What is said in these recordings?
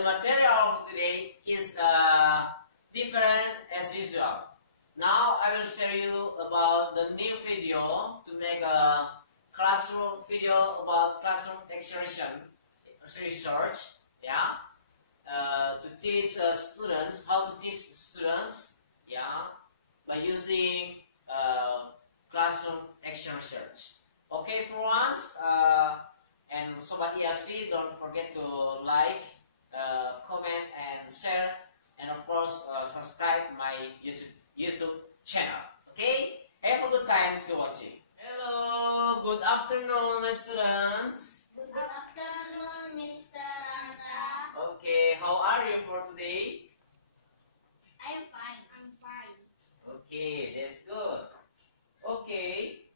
the material of today is different as usual. Now I will share you about the new video to make a classroom video about classroom exertion research. Yeah, to teach students how to teach students. Yeah, by using classroom action research. Okay, for once, and Sobat IASI, don't forget to like, comment, and share, and of course subscribe my YouTube channel. Okay, have a good time to watching. Hello, good afternoon, my students. Good afternoon, Mr. Anta. Okay, how are you for today? I'm fine. I'm fine. Okay, that's good. Okay.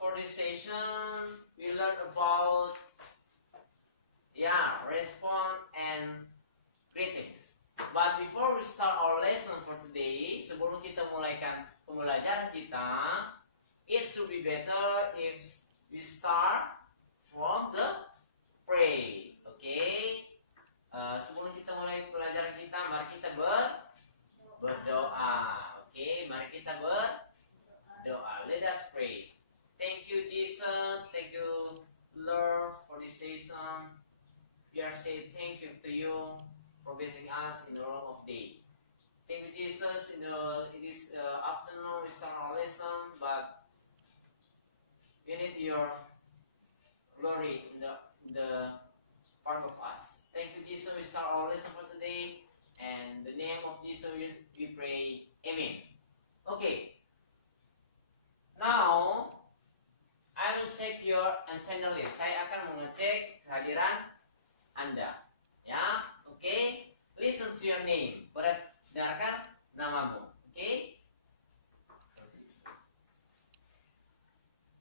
For this session, we learn about response and greetings. But before we start our lesson for today, sebelum kita mulaikan pembelajaran kita, it should be better if we start from the pray. Okay? Sebelum kita mulai pelajaran kita, mari kita berdoa. Okay? Mari kita berdoa. Let us pray. Thank you, Jesus. Thank you, Lord, for this season. We are saying thank you to you for blessing us in the long of day. Thank you, Jesus. In this afternoon, we start our lesson, but we need your glory in the part of us. Thank you, Jesus. We start our lesson for today, and in the name of Jesus, we pray. Amen. Okay. Now, I will check your attendance. Saya akan mengecek kehadiran Anda. Ya, oke. Okay? Listen to your name. Dengarkan namamu. Oke? Okay?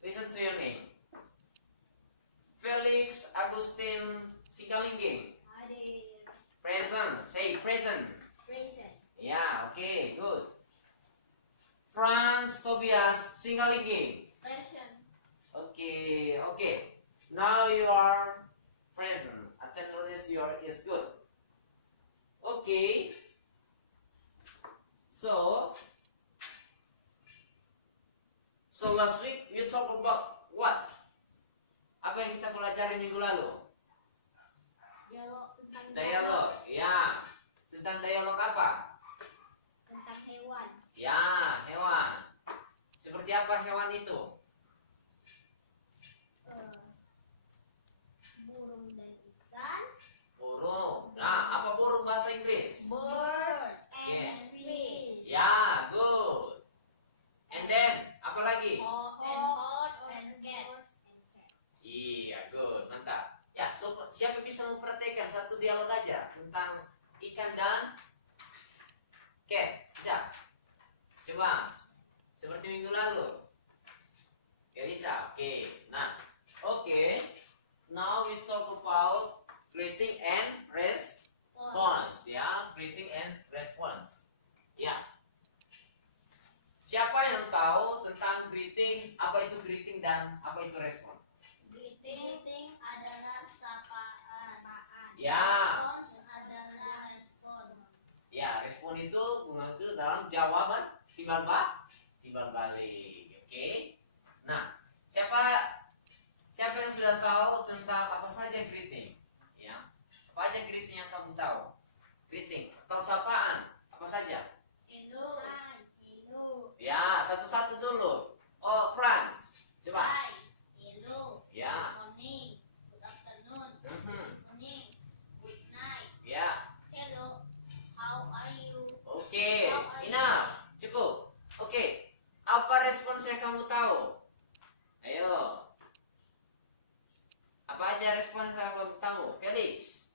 Listen to your name. Felix Agustin Singalingging. Hadir. Present. Say present. Present. Ya, oke, okay, good. Franz Tobias Singalingging. Present. Okay, okay. Now you are present. Attendance is good. Okay. So last week you talk about what? Apa yang kita pelajari minggu lalu? Dialog tentang Dialog. Ya. Tentang dialog apa? Tentang hewan. Ya, hewan. Seperti apa hewan itu? Burung dan ikan. Burung. Nah, apa burung bahasa Inggris? Bird Yeah. and fish. Ya, good. And then, apa lagi? Horse and cat. Iya, good, mantap. Ya, siapa bisa memperhatikan satu dialog aja tentang ikan dan cat? Bisa? Coba, seperti minggu lalu. Gak bisa? Oke. Nah, oke. Now we talk about greeting and response. Ya, greeting and response. Ya. Siapa yang tahu tentang greeting? Apa itu greeting dan apa itu respon? Greeting adalah sapaan. Ya. Response adalah respon. Ya, respon itu mengaku dalam jawaban timbal balik. Oke. Nah, siapa yang sudah tahu tentang apa saja greeting? Ya. Apa aja greeting yang kamu tahu? Greeting atau sapaan? Apa saja? Hello. Hello. Ya, satu-satu dulu. Oh, Franz. Coba. Hi. Hello. Ya. Good morning. Good afternoon. Mhm. Good morning. Good night. Ya. Hello. How are you? Oke, How are you? enough. Cukup. Oke. Apa respons yang kamu tahu? Ayo. Apa aja respons yang kamu tahu? Felix.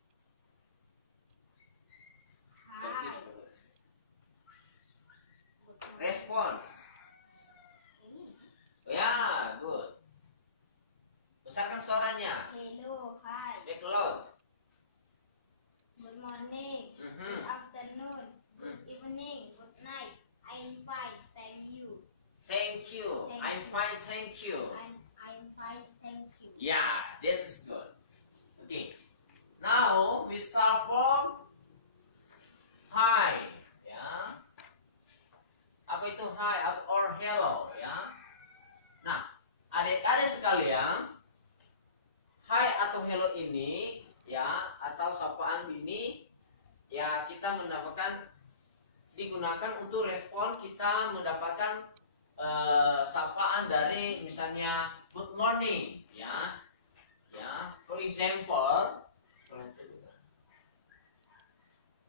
Hi. Respons. Ya, good. Besarkan suaranya. Hello. Hi. Back loud. Good morning. Mhm. Good afternoon. Good Hmm. evening. Good night. I'm fine. Thank you. Thank you. Thank I'm you. fine, thank you. I'm fine. Thank you. Yeah, this is good. Oke. sekalian, hi atau hello ini ya, atau sapaan ini ya, kita mendapatkan digunakan untuk respon kita mendapatkan sapaan dari misalnya good morning ya. Ya, for example,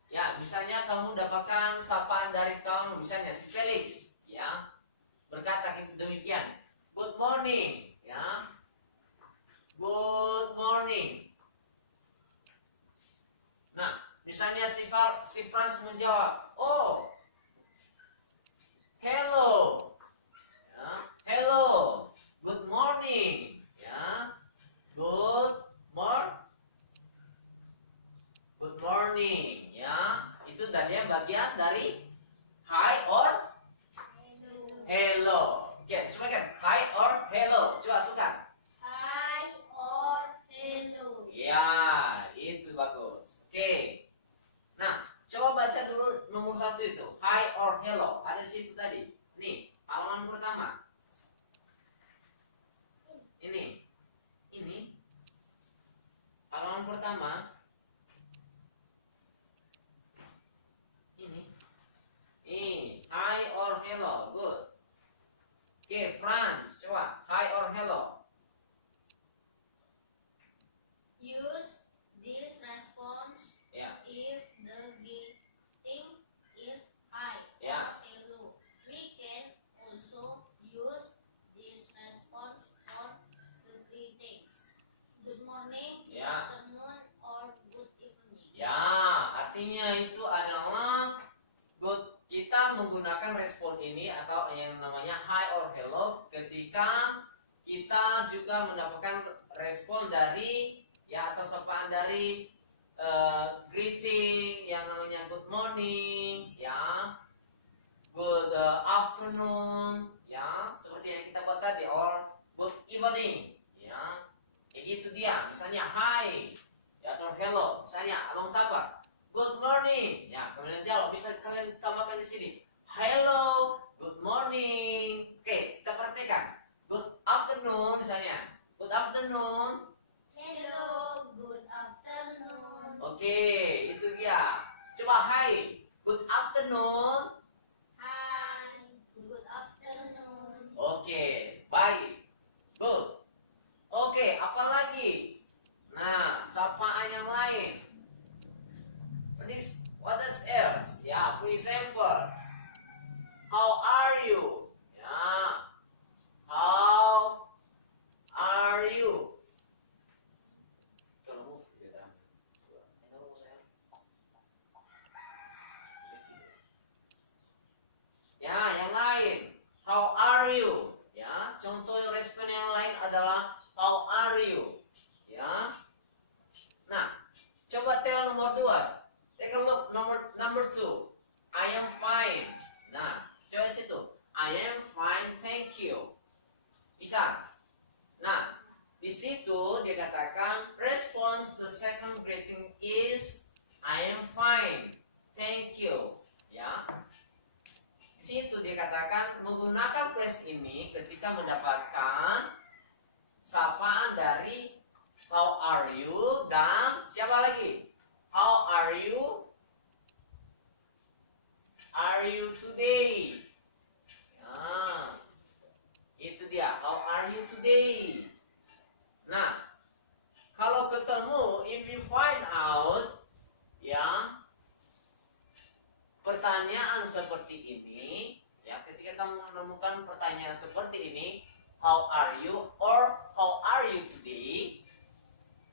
ya, misalnya kamu dapatkan sapaan dari kamu, misalnya si Felix, ya, berkata demikian, good morning, ya, good morning. Nah, misalnya si Franz menjawab, oh, hello, ya, hello, good morning, ya, good morning, ya. Itu tadi bagian dari hi or hello. Oke, semuanya hi or hello. Coba suka. Hi or hello. Ya, itu bagus. Oke. Nah, coba baca dulu nomor 1 itu. Hi or hello. Ada di situ tadi. Nih, halaman pertama. Ini. Halaman pertama. Hi or hello. Good. Okay, Franz, coba. Hi or hello. Use this response Ya. if the greeting is hi Ya. or hello. We can also use this response for the greetings. Good morning, good Ya. afternoon, or good evening. Ya, artinya itu adalah good. Kita menggunakan respon ini atau yang namanya hi or hello ketika kita juga mendapatkan respon dari ya atau sapaan dari greeting yang namanya good morning, ya, good afternoon, ya, seperti yang kita buat tadi, or good evening, ya, kayak gitu dia. Misalnya hi, ya, atau hello, misalnya abang sabar. Good morning. Ya, kemudian jawab. Bisa kalian tambahkan di sini. Hello. Good morning. Oke, kita praktekkan. Good afternoon misalnya. Good afternoon. Hello, good afternoon. Oke, itu dia. Coba hi. Good afternoon. Hi, good afternoon. Oke, baik. Good. Oke, apa lagi? Nah, sapaan yang lain. What else? Ya, for example, how are you? Ya, how are you? Ya, yang lain, how are you? Ya, contoh respon yang lain adalah how are you? Ya. Nah, coba tel nomor 2. Take a look number 2. I am fine. Nah, coba situ. I am fine, thank you. Bisa. Nah, di situ dia katakan response the second greeting is I am fine, thank you. Ya. Di situ dia katakan menggunakan phrase ini ketika mendapatkan sapaan dari how are you dan siapa lagi? How are you? Are you today? Nah, itu dia. How are you today? Nah, kalau ketemu, if you find out, ya, pertanyaan seperti ini, ya, ketika kamu menemukan pertanyaan seperti ini, how are you or how are you today?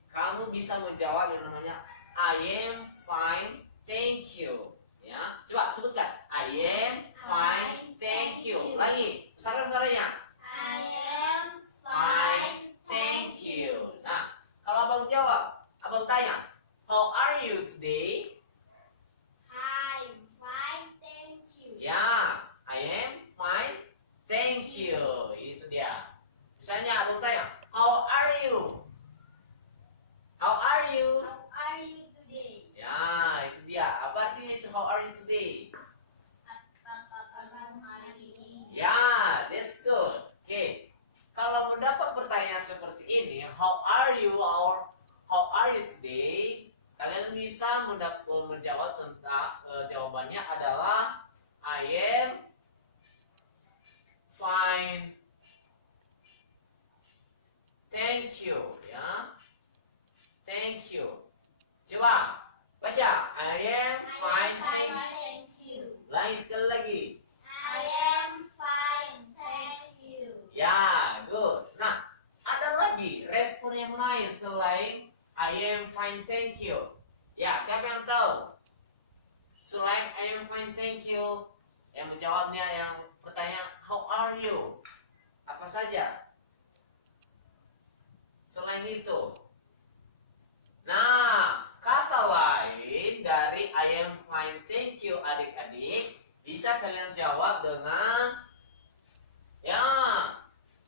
Kamu bisa menjawab yang namanya I am fine, thank you. Ya, coba sebutkan. I am fine, thank you. Lagi, besar-besarnya. I am fine, Thank you. Nah, kalau abang jawab, abang tanya, how are you today? I'm fine, thank you. Ya, I am fine, thank you. Itu dia. Misalnya abang tanya, how are you? How are you? How are you today? Ya, itu dia. Apa artinya itu how are you today? Apakah kamu hari ini? Ya, that's good. Oke. Kalau mendapat pertanyaan are you or how are you today? Kalian bisa menjawab tentang jawabannya adalah I am fine. Thank you, ya. Thank you. Coba baca. I am fine. Thank you. Ulangi sekali lagi. I am fine. Thank you. Ya, good. Nah, ada lagi respon yang lain selain I am fine, thank you. Ya, siapa yang tahu? Selain I am fine, thank you, yang menjawabnya yang pertanyaan how are you? Apa saja? Selain itu. Nah, kata lain dari I am fine, thank you adik-adik bisa kalian jawab dengan ya,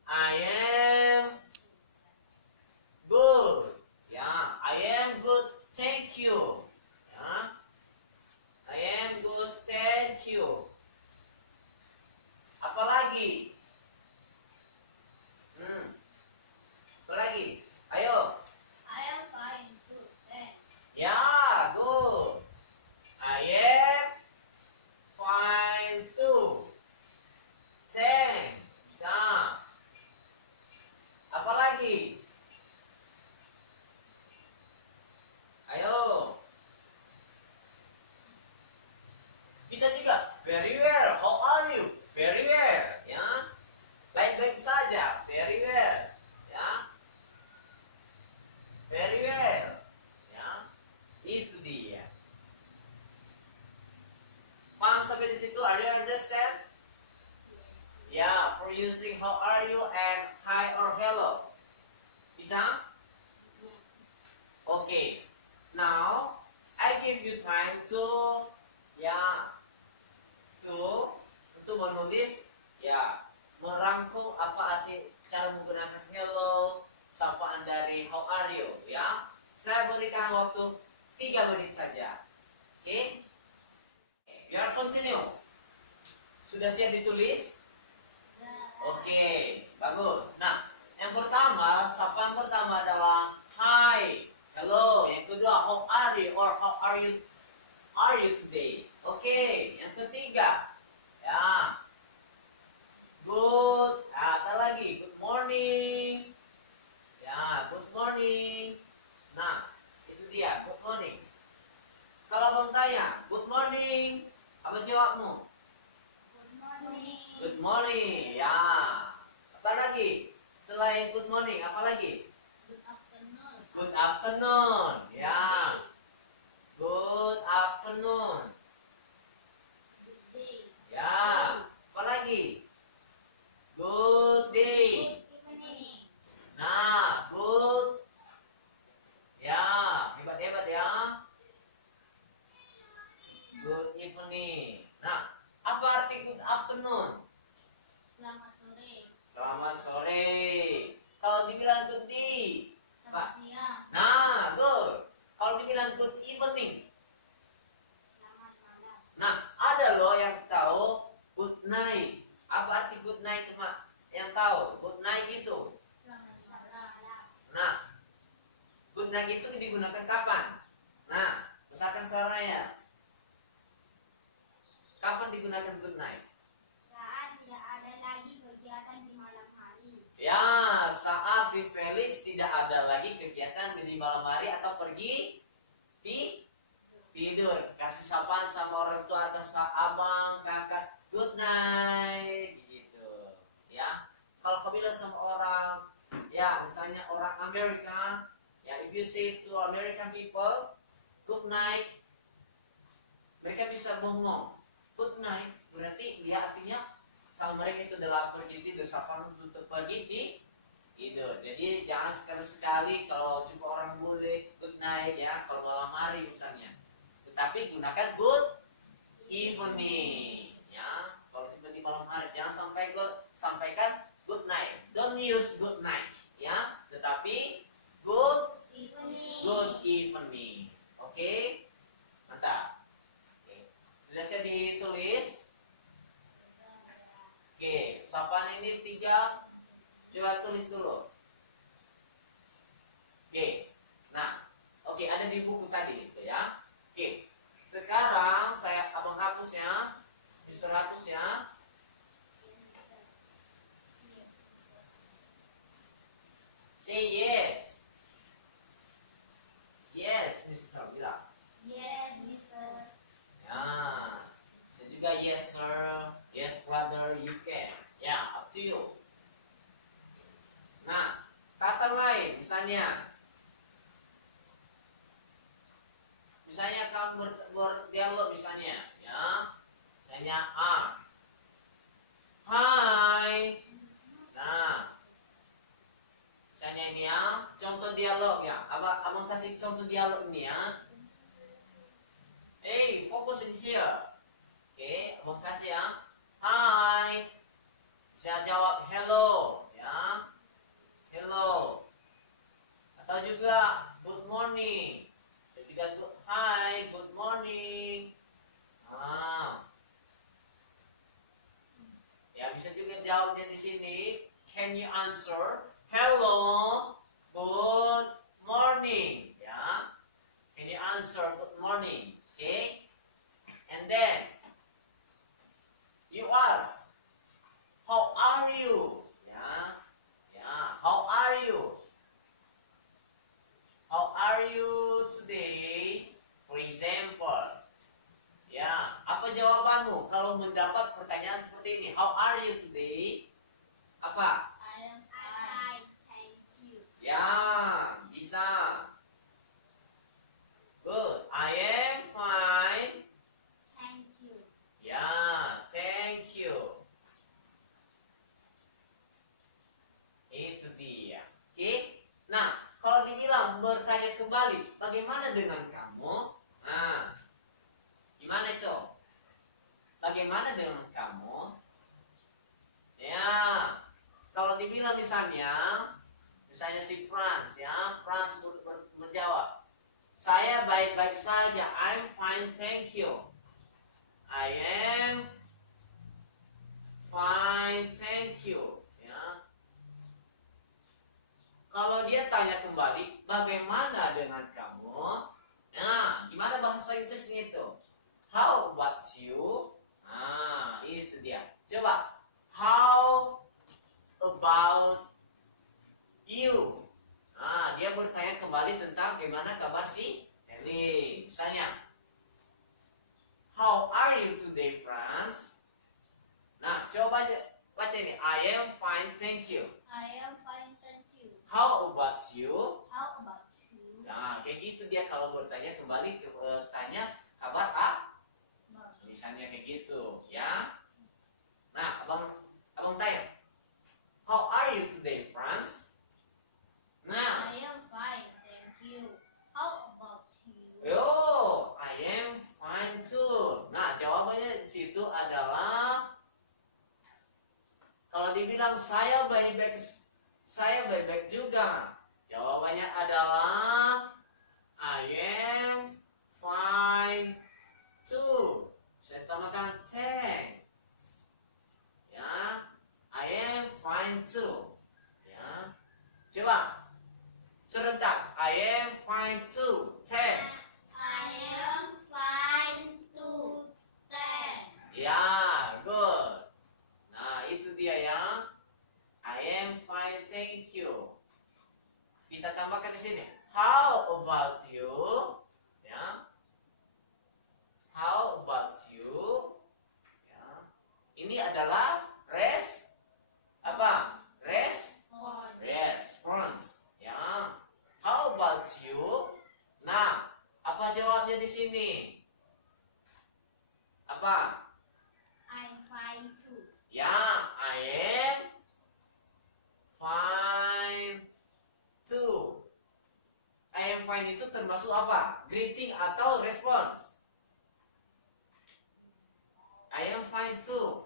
I am good. Ya, I am good, thank you. Ya, I am good, thank you. Apalagi? Apalagi? Ayo. I am fine too. Thanks. Ya, good. I am fine too. Thanks. Bisa. Apalagi? Ayo. Bisa juga. Very well. How are you? Very well. Ya. Baik-baik saja. Very well. Ya. Very well. Ya. Itu dia. Paham sampai di situ? Are you understand? Yeah, for using how are you and hi or hello. Bisa? Okay. Now, I give you time to untuk menulis merangkum apa arti cara menggunakan hello, sapaan dari how are you, ya. Saya berikan waktu 3 menit saja. Oke? Biar continue. Sudah siap ditulis? Oke, bagus. Nah, yang pertama, sapaan pertama adalah hi, hello. Yang kedua, how are you or how are you today? Oke, yang ketiga, ya, good. Nah, ada lagi, good morning. Ya, good morning. Nah, itu dia, good morning. Kalau abang tanya, good morning, apa jawabmu? Good morning. Good morning, ya. Apa lagi? Selain good morning, apa lagi? Good afternoon. Good afternoon, ya. Good afternoon, Good day. ya. Apa lagi? Good day. Good evening. Nah, good. Ya, hebat-hebat ya. Good evening. Nah, apa arti good afternoon? Selamat sore. Selamat sore. Kalau dibilang good day, Selamat siang. nah, good. Kalau dibilang good evening, Selamat malam. nah, ada loh yang tahu good night. Apa arti good night, Mak? Yang tahu good night itu? Selamat malam. Nah, good night itu digunakan kapan? Nah, besarkan suaranya. Kapan digunakan good night? Saat tidak ada lagi kegiatan di malam hari. Ya, saat si Felix tidak ada lagi kegiatan di malam hari atau pergi tidur. Kasih sapaan sama orang tua atau abang, kakak, good night, gitu. Ya, kalau kau bilang sama orang, ya misalnya orang Amerika, ya if you say to American people, good night, mereka bisa ngomong, good night, berarti dia artinya sama mereka itu adalah pergi tidur, sapaan untuk pergi tidur. Jadi jangan sekali-sekali kalau cuma orang boleh good night ya, kalau malam hari misalnya. Tetapi gunakan good evening ya. Kalau cuma di malam hari jangan sampaikan good night. Don't use good night ya, tetapi good evening. Oke? Mantap. Oke. Sudah siap ditulis? Oke, sapaan ini 3. Coba tulis dulu. Oke, ada di buku tadi itu ya. Oke. Sekarang abang hapus ya. Mister hapus ya. Say yes. Yes, Mister. Bilang. Yes, Mister. Ya. Bisa juga yes, sir. Yes, brother. You can. Ya, up to you. Nah, kata lain misalnya kamu berdialog misalnya, ya. Misalnya Hai. Nah, misalnya ini ya, contoh dialog ya. Abang kasih contoh dialog ini ya. Hey, fokus in here. Oke, abang kasih ya. Hai. Saya jawab hello, ya. Hello. Atau juga good morning. Saya juga hi, good morning. Ya bisa juga jawabnya di sini. Can you answer? Hello, good morning. Ya. Can you answer good morning? Okay. And then you ask, how are you? Ya. Ya, how are you? How are you today? For example, ya, apa jawabanmu kalau mendapat pertanyaan seperti ini? How are you today? Apa? I am fine, thank you. Ya, bisa. Good. I am fine. Thank you. Ya, thank you. Itu dia. Oke? Nah, kalau dibilang bertanya kembali, bagaimana dengan kamu? Nah, gimana itu? Bagaimana dengan kamu? Ya, kalau dibilang misalnya si Franz ya, Franz menjawab, saya baik-baik saja, I'm fine, thank you. I am fine, thank you. Ya. Kalau dia tanya kembali, bagaimana dengan kamu? Nah, gimana bahasa Inggrisnya itu? How about you? Nah, itu dia. Coba, how about you? Nah, dia bertanya kembali tentang bagaimana kabar si Eli. Misalnya, how are you today, Franz? Nah, coba baca ini. I am fine, thank you. I am fine, thank you. How about you? How about you? Nah, kayak gitu dia kalau bertanya kembali tanya kabar misalnya kayak gitu, ya. Nah, abang tanya, how are you today, Franz? Nah, I am fine, thank you. How about you? oh, I am fine too. Nah, jawabannya di situ adalah kalau dibilang saya baik-baik juga. Jawabannya adalah I am fine too. Saya tambahkan thanks. Ya, I am fine too. Ya, coba serentak. I am fine too. Thanks. I am fine too, thanks. Ya, good. Nah, itu dia ya. I am fine, thank you. Kita tambahkan di sini. How about you? Ya. How about you? Ya. Ini adalah response. Ya. How about you? Nah, apa jawabnya di sini? Apa? I'm fine too. Ya, I am fine too. I am fine itu termasuk apa? Greeting atau response? I am fine too.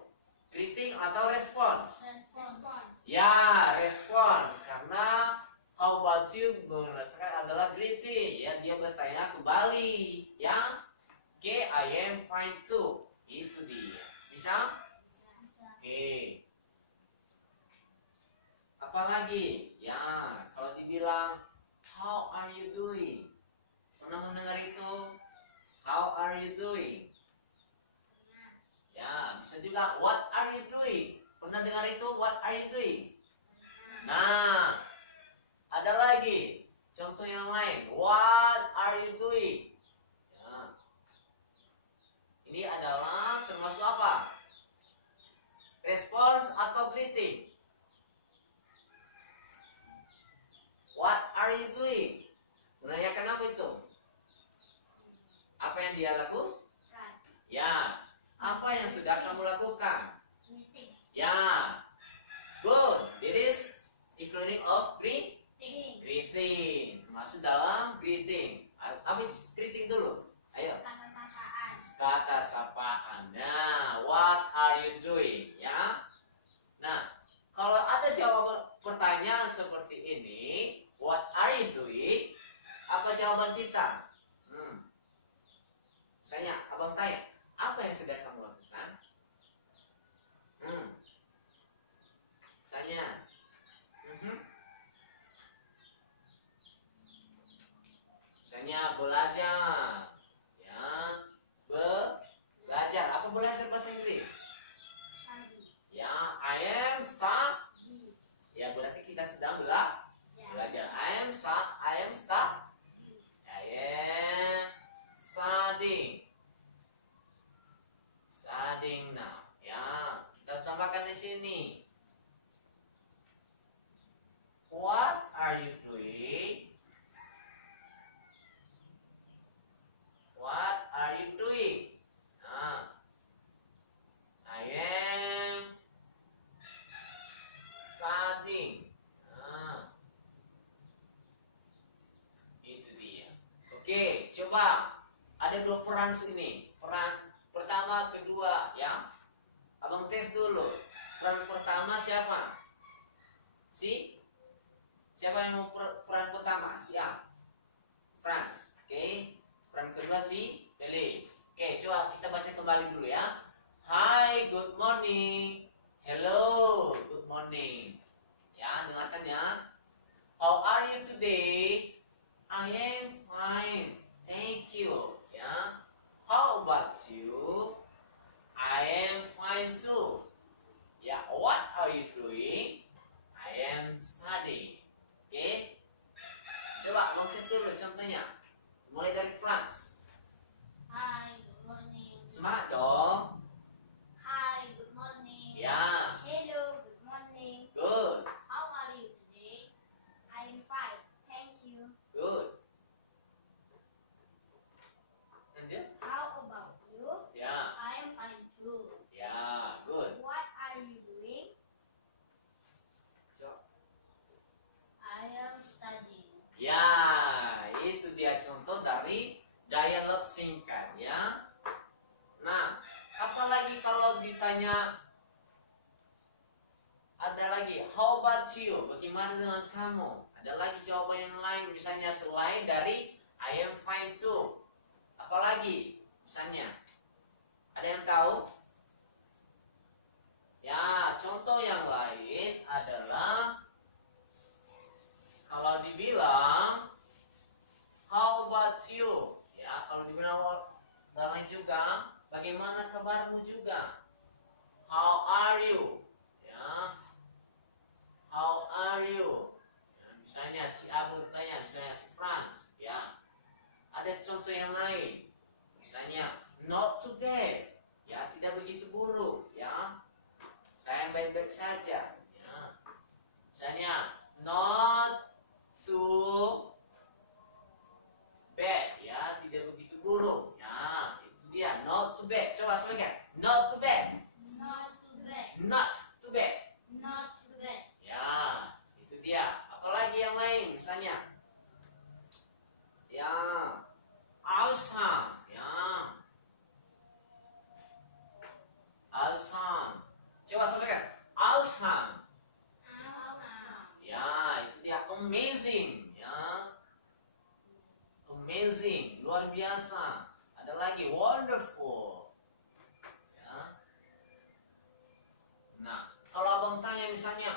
Greeting atau response? Response. Ya, response. Karena how about you mengatakan adalah greeting. Ya, dia bertanya kembali. Ya, oke, I am fine too. Itu dia. Bisa? Oke. Apa lagi? Ya, kalau dibilang how are you doing? Pernah mendengar itu? How are you doing? Ya, bisa juga what are you doing? Pernah dengar itu? What are you doing? Nah, ada lagi contoh yang lain. What are you doing? Ya. Ini adalah termasuk apa? Response atau greeting. What are you doing? Menanyakan apa itu? Apa yang dia lakukan? Ya. Apa yang sudah kamu lakukan? Ya. Good. It is including of greeting. Masuk dalam greeting. Apa itu greeting dulu? Ayo. Kata sapaan. Kata sapaan. Nah, what are you doing? Ya. Nah, kalau ada jawaban pertanyaan seperti ini, what are you doing? Apa jawaban kita? Misalnya, abang tanya, apa yang sedang kamu lakukan? Misalnya, misalnya belajar, ya, belajar. Apa belajar bahasa Inggris? Ya, I am study. Ya, berarti kita sedang belajar. I am studying. Studying now. Ya, kita tambahkan di sini. What are you doing? What are you doing? Nah, I am studying. Nah, itu dia. Oke, coba. Ada dua peran sini. Peran pertama, kedua, ya. Abang tes dulu. Peran pertama siapa? Siapa yang mau peran pertama? Si A. Franz. Oke. Peran kedua si Felix. Oke, coba kita baca kembali dulu ya. Hi, good morning. Hello, good morning. Ya, dengarkan ya. How are you today? I am fine. Thank you. Ya. How about you? I am fine too. Ya, what are you doing? I am studying. Oke. Coba abang tes dulu contohnya. Mulai dari Franz. Hi, good morning. Semangat dong. Hi, good morning. Ya. Hello, good morning. Good. How are you today? I am fine. Thank you. Good. Lanjut. How about you? Ya. I am fine too. Ya. Good. What are you doing? Coba. I am studying. Ya, itu dia contoh dari dialog singkat ya. Nah, apalagi kalau ditanya ada lagi, how about you? Bagaimana dengan kamu? Ada lagi jawaban yang lain misalnya selain dari I am fine too. Apalagi misalnya ada yang tahu? Ya, contoh yang lain adalah kalau dibilang how about you? Ya, kalau dibilang lain juga, bagaimana kabarmu juga? How are you? Ya. How are you? Ya, misalnya si A bertanya, misalnya si Franz, ya. Ada contoh yang lain. Misalnya not too bad. Ya, tidak begitu buruk, ya. Saya baik-baik saja, ya. Misalnya not too bad, ya, tidak begitu buruk. Ya, itu dia, not too bad. Coba sebutkan, not too bad. Not too bad. Not too bad. Not too bad. Ya, itu dia. Apalagi yang lain, misalnya, ya, awesome, ya, awesome. Coba sebutkan, awesome. Awesome. Ya, itu dia, amazing, ya. Amazing, luar biasa. Ada lagi wonderful. Ya. Nah, kalau abang tanya misalnya,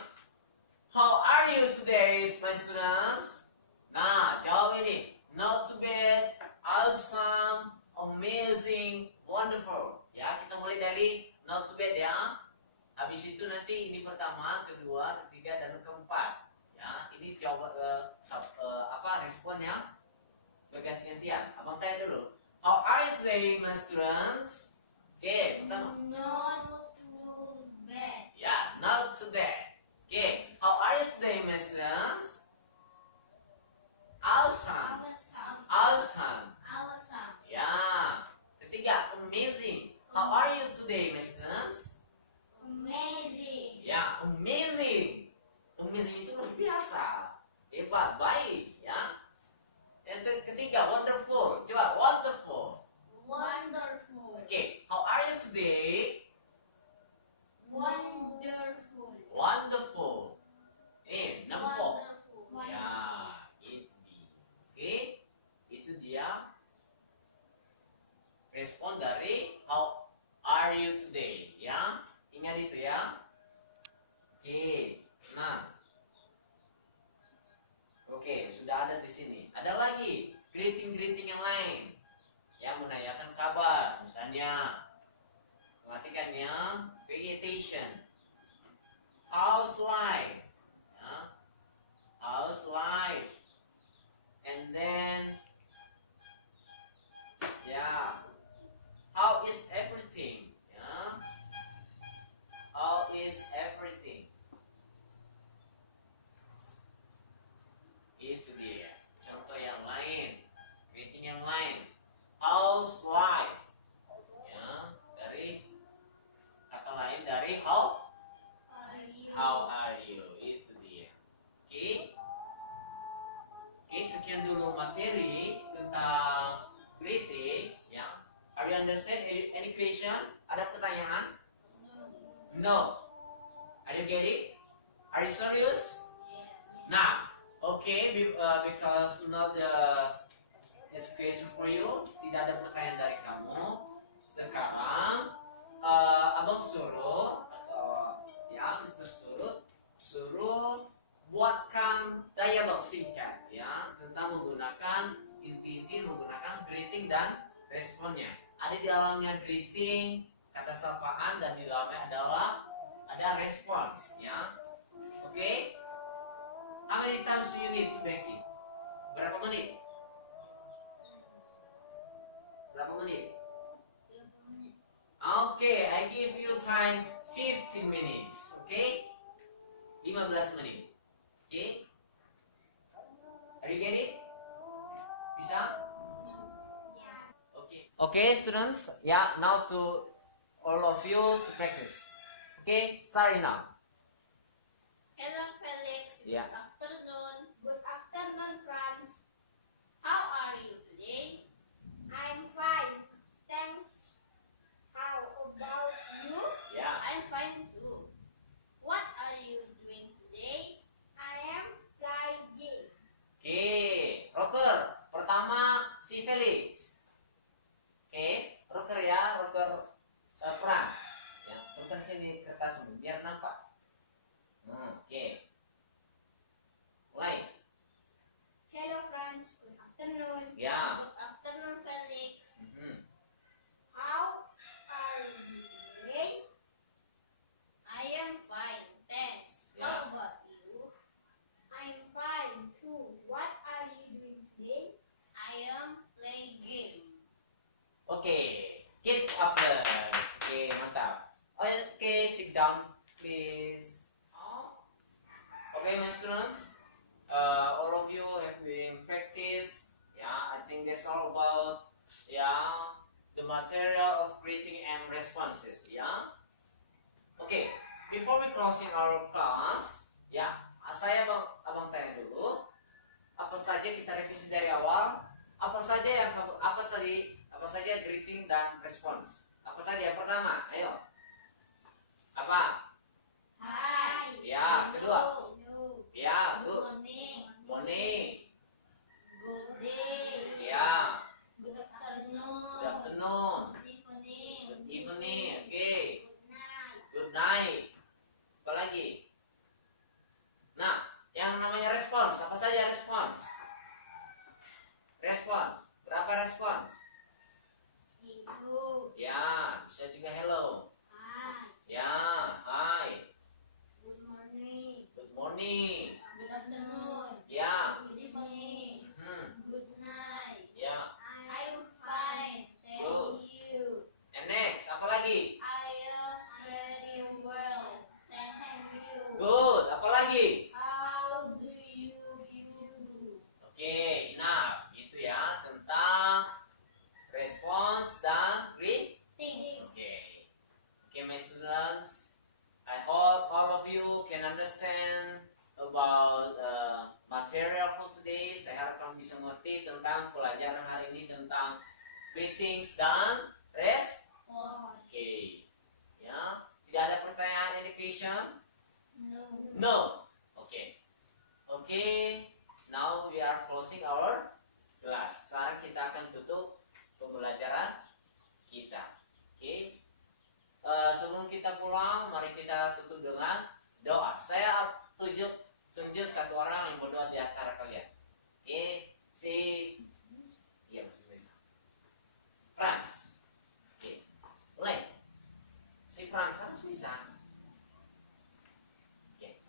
how are you today, my students? Nah, jawab ini, not too bad, awesome, amazing, wonderful. Ya, kita mulai dari not too bad ya. Habis itu nanti ini pertama, kedua, ketiga, dan keempat. Ya, ini coba responnya berganti-gantian. Abang tanya dulu. How are you today, my students? Oke, pertama. Not too bad. Ya, not too bad. Oke, how are you today, my students? Awesome. Awesome. Awesome. Ya. Ketiga, amazing. How are you today, my students? Amazing. Ya, amazing. Amazing itu luar biasa. Hebat, baik, ya. Yang ketiga, wonderful. Coba, wonderful. Wonderful. Oke, how are you today? Wonderful. Wonderful. Number 4. Wonderful. Ya, itu dia. Oke, itu dia respon dari how are you today, ya. Ingat itu ya. Oke, nah. Oke, sudah ada di sini. Ada lagi greeting-greeting yang lain yang menanyakan kabar, misalnya perhatikannya, pay attention. How's life? Ya. How's life? And then, ya, how is everything? Ya. How is everything? Itu dia. Contoh yang lain, greeting yang lain. How's life? Ya, dari kata lain dari how. Are you? How are you? Itu dia. Oke. Oke, sekian dulu materi tentang greeting. Ya. Are you understand any question? Ada pertanyaan? No. No. Are you get it? Are you serious? Yes. Nah, okay, because not this question for you, tidak ada pertanyaan dari kamu. Sekarang abang suruh atau ya Mister suruh buatkan dialog singkat ya tentang menggunakan inti-inti menggunakan greeting dan responnya. Ada di dalamnya greeting, kata sapaan, dan di dalamnya ada respons ya. Oke? How many times do you need to make it? Berapa menit? Berapa menit? 30 menit. Okay, I give you time 15 minutes. Okay? 15 menit. Okay? Are you get it? Bisa? Yes. Okay. Okay, students. Yeah, now to all of you to practice. Okay, starting now. Hello, Felix. Yeah. Good afternoon. Good afternoon, Franz. How are you today? I'm fine. Thanks. How about you? Yeah. I'm fine too. What are you doing today? I am flying. Okay, rocker. Pertama si Felix. Okay, rocker ya, rocker peran. Ya, turunkan sini kertas biar nampak. Okay. Mulai. Hello, Franz. Good afternoon. Ya. Good afternoon, Felix. Mhm. How are you today? I am fine, thanks. Yeah. How about you? I'm fine too. What are you doing today? I am playing game. Okay, get up there. Okay, mantap. Okay, sit down, please. Okay, my students, all of you have been practice. Yeah, I think that's all about the material of greeting and responses. Yeah. Okay, before we closing our class, saya abang tanya dulu, apa saja kita revisi dari awal, apa saja greeting dan respons. Apa saja yang pertama? Ayo. Apa? Hi. Ya, kedua. Hello. Ya, Good good morning. morning. Good day. Ya, Good afternoon. good afternoon. Good evening. Good evening. Okay. Good night. Good night. Apa lagi? Nah, yang namanya respons, apa saja respons? Respons. Berapa respons? saya juga hello. Hi. Ya, hi. Good morning. Good morning. Good afternoon. Ya. Good evening. Good night. Ya. I'm fine. Thank Good. you. And next, apa lagi? I am very well. Thank you. Good. Apa lagi? How do you do? Oke, nah, itu ya tentang response dan greet. Things. Okay. Okay, my students, I hope all of you can understand about material for today. Saya harap kamu bisa mengerti tentang pelajaran hari ini tentang greetings dan Oh, okay. Ya, tidak ada pertanyaan any question? no. No. Okay. Okay. Now we are closing our class. Sekarang kita akan tutup pembelajaran kita. Oke. Sebelum kita pulang, mari kita tutup dengan doa. Saya tunjuk satu orang yang berdoa di antara kalian. Oke. Si, iya masih bisa. Franz. Oke. Mulai. Si Franz harus bisa. Oke.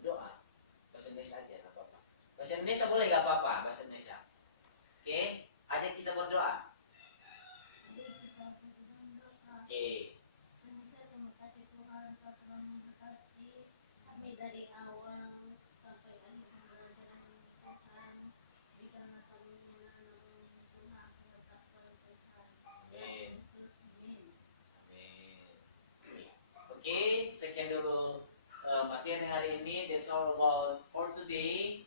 Doa. Bahasa Indonesia aja, nggak apa-apa. Bahasa Indonesia boleh nggak apa-apa, bahasa Indonesia. Oke. Ajak kita berdoa. Oke. Terima kasih Tuhan, Kau telah memberkati kami dari awal sampai akhir pembelajaran ini Tuhan. Jikalau kami menanam Tuhan akan tetap bertuhan. Amin. Amin. Amin. Oke, sekian dulu materi hari ini. That's all about for today.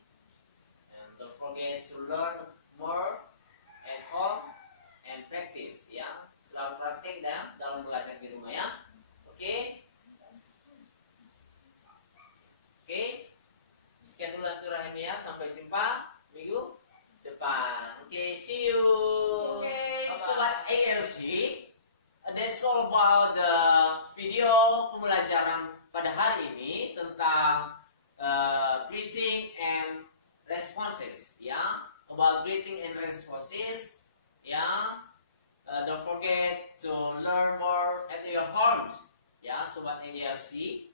And don't forget to learn more at home and practice. Ya, selalu praktek dan dalam belajar di rumah ya. Oke. Oke. Sekian dulu aturannya ya. Sampai jumpa minggu depan. Oke, see you. Oke, sobat ALC. That's all about the video pembelajaran pada hari ini tentang greeting and responses. Ya, about greeting and responses. Ya, don't forget to learn more at your homes. Ya, sobat ALC.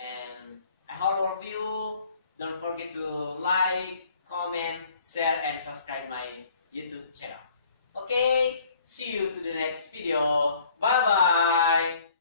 And I hope all of you don't forget to like, comment, share, and subscribe my YouTube channel. Okay, see you to the next video. Bye bye.